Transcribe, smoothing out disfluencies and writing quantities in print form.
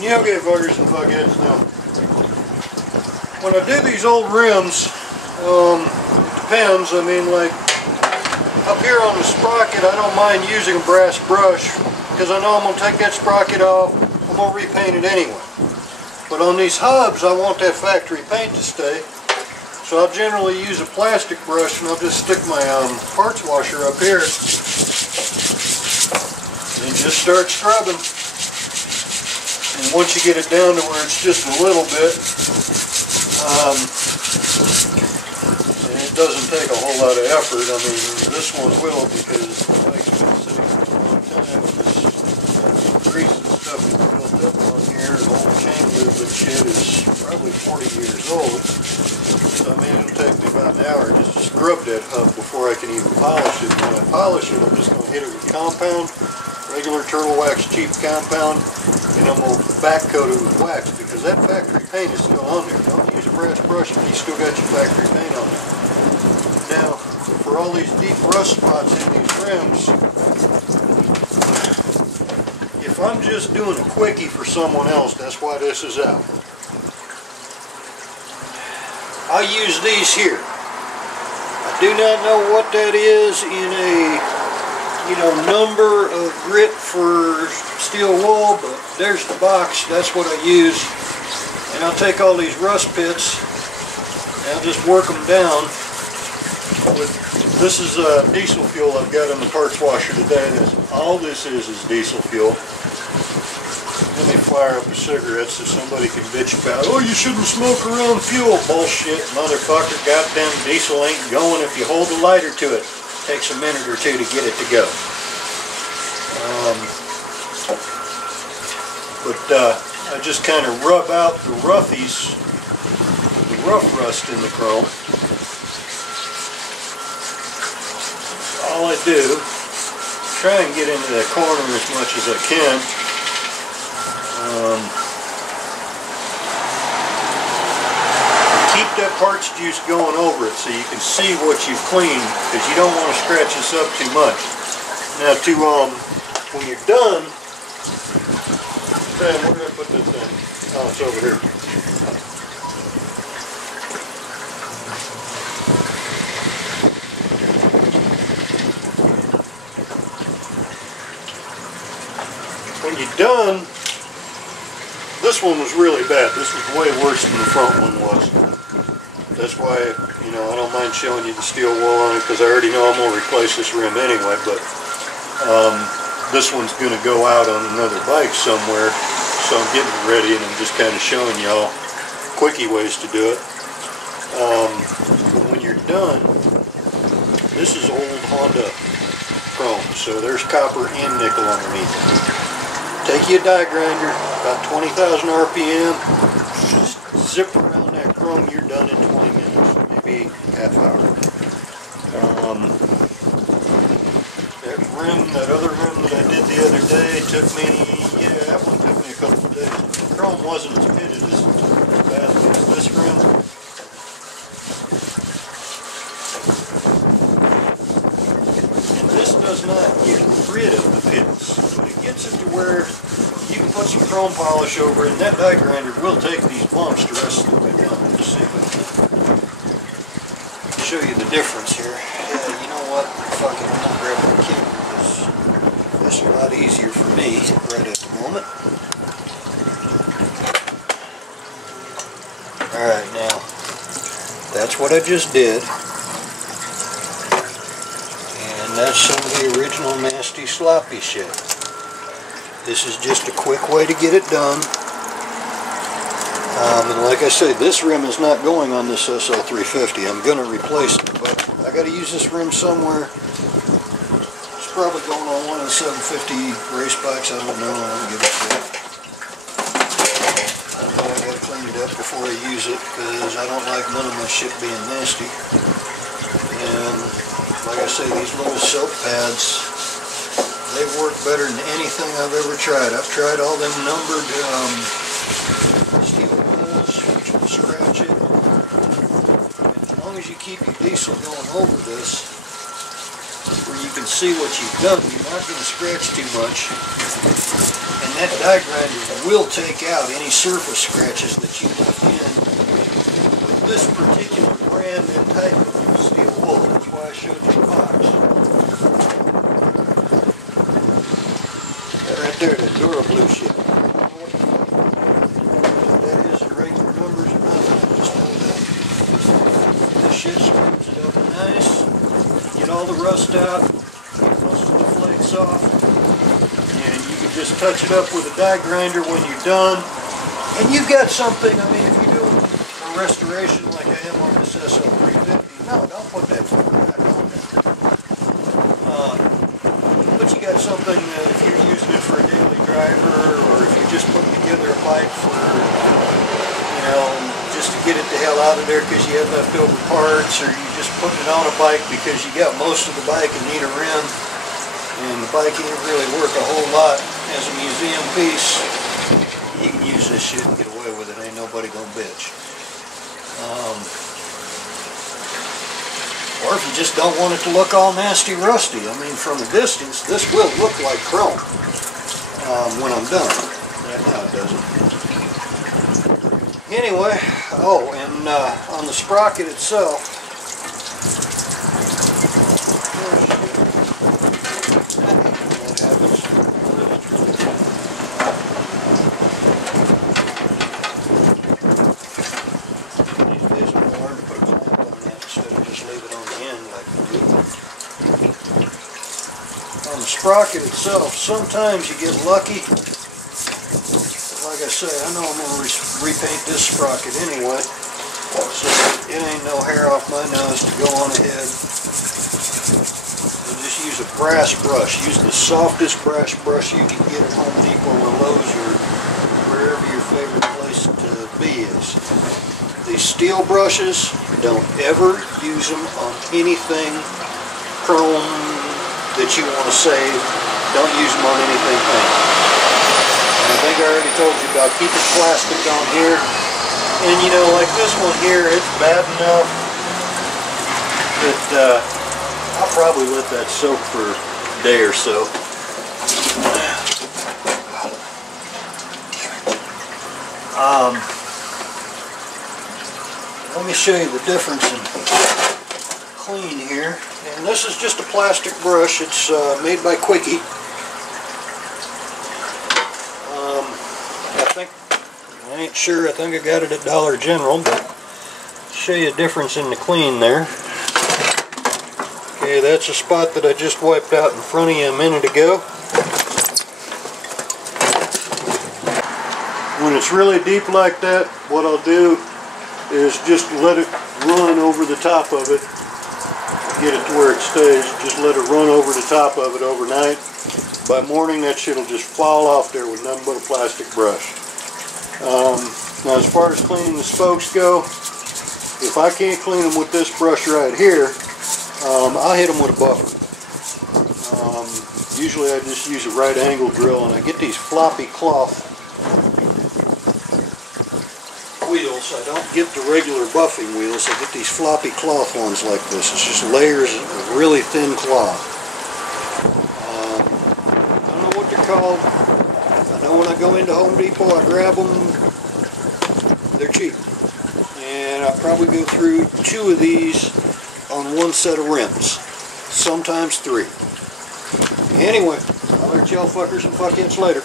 Yeah, okay, fuckers and fuckheads. Now, when I do these old rims, it depends. I mean, like up here on the Sprocket, I don't mind using a brass brush because I know I'm going to take that Sprocket off. I'm going to repaint it anyway. But on these hubs, I want that factory paint to stay. So I'll generally use a plastic brush, and I'll just stick my parts washer up here and just start scrubbing. And once you get it down to where it's just a little bit, and it doesn't take a whole lot of effort. I mean, this one will, because the bike's been sitting for a long time. This grease and stuff is built up on here. The whole chain lube and shit is probably 40 years old. So I mean, it'll take me about an hour just to scrub that hub before I can even polish it. When I polish it, I'm just going to hit it with compound, regular turtle wax cheap compound, and I'm going to back coat it with wax because that factory paint is still on there. Don't use a brass brush if you still got your factory paint on there. Now, for all these deep rust spots in these rims, if I'm just doing a quickie for someone else, that's why this is out. I use these here. I do not know what that is in a, number of grit for steel wool, but there's the box. That's what I use. And I'll take all these rust pits and I'll just work them down. This is diesel fuel I've got in the parts washer today. All this is diesel fuel. Let me fire up a cigarette so somebody can bitch about, oh, you shouldn't smoke around fuel. Bullshit, motherfucker. Goddamn diesel ain't going if you hold the lighter to it. Takes a minute or two to get it to go. I just kind of rub out the roughies, the rough rust in the chrome. All I do, try and get into that corner as much as I can. Keep that parts juice going over it so you can see what you've cleaned, because you don't want to scratch this up too much. Now when you're done, Sam, where did I put this thing? Oh, it's over here. When you're done, this one was really bad. This was way worse than the front one was. That's why, I don't mind showing you the steel wool on it, because I already know I'm going to replace this rim anyway, but this one's going to go out on another bike somewhere, so I'm getting it ready, and I'm just kind of showing y'all quickie ways to do it. But when you're done, this is old Honda chrome, so there's copper and nickel underneath it. Take you a die grinder, about 20,000 RPM, just zip around that chrome, you're done in 20 minutes, maybe half hour. That other rim that I did the other day took me, that one took me a couple of days. The chrome wasn't as pitted as badly as this rim. And this does not get rid of the pits, but it gets it to where you can put some chrome polish over it, and that die grinder will take these bumps the rest of the way down. Let's see if I can show you the difference here. Yeah, you know what? Fuck it, I'm not grabbing the camera. This is a lot easier for me right at the moment. Alright, now, that's what I just did. And that's some of the original nasty sloppy shit. This is just a quick way to get it done. And like I say, this rim is not going on this SL350. I'm going to replace it, but I got to use this rim somewhere. It's probably going on one of the 750 race bikes. I don't know. I don't give a shit. I know I got to clean it up before I use it, because I don't like none of my shit being nasty. And like I say, these little soap pads, they work better than anything I've ever tried. I've tried all them numbered steel wheels, which will scratch it. And as long as you keep your diesel going over this, where you can see what you've done, you're not going to scratch too much. And that die grinder will take out any surface scratches that you left in with this particular brand and type of steel wool. That's why I showed you the box. That right there, that Dura Blue shit. That is the regular numbers or nothing. Just know that. This shit screws it up nice. Get all the rust out. Get most of the flakes off. And you can just touch it up with a die grinder when you're done. And you've got something, I mean, if you're doing a restoration like I am on this SL350, no, don't put that fucker back on there. But you got something that if you're using it for a daily driver, or if you're just putting together a bike for, you know, just to get it the hell out of there because you have leftover parts, or you're just putting it on a bike because you got most of the bike and need a rim, and the bike ain't really worth a whole lot as a museum piece, you can use this shit and get away with it. Ain't nobody gonna bitch. Or if you just don't want it to look all nasty rusty. I mean, from a distance, this will look like chrome when I'm done. Right now it doesn't. Anyway, oh, and on the sprocket itself, sprocket itself, sometimes you get lucky. Like I say, I know I'm going to repaint this sprocket anyway, so it ain't no hair off my nose to go on ahead. And just use a brass brush. Use the softest brass brush you can get at Home Depot or Lowe's or wherever your favorite place to be is. These steel brushes, don't ever use them on anything chrome that you want to save. Don't use them on anything paint. And I think I already told you about keeping plastic on here. And you know, like this one here, it's bad enough that I'll probably let that soak for a day or so. Let me show you the difference in clean here. And this is just a plastic brush. It's made by Quickie. I ain't sure. I think I got it at Dollar General, but show you a difference in the clean there. Okay, that's a spot that I just wiped out in front of you a minute ago. When it's really deep like that, what I'll do is just let it run over the top of it. Get it to where it stays. Just let it run over the top of it overnight. By morning, that shit will just fall off there with nothing but a plastic brush. Now, as far as cleaning the spokes go, if I can't clean them with this brush right here, I'll hit them with a buffer. Usually, I just use a right angle drill, and I get these floppy cloth wheels. I don't get the regular buffing wheels. I get these floppy cloth ones like this. It's just layers of really thin cloth. I don't know what they're called. I know when I go into Home Depot, I grab them. They're cheap. And I probably go through 2 of these on one set of rims. Sometimes 3. Anyway, I'll let y'all fuckers and fuckheads later.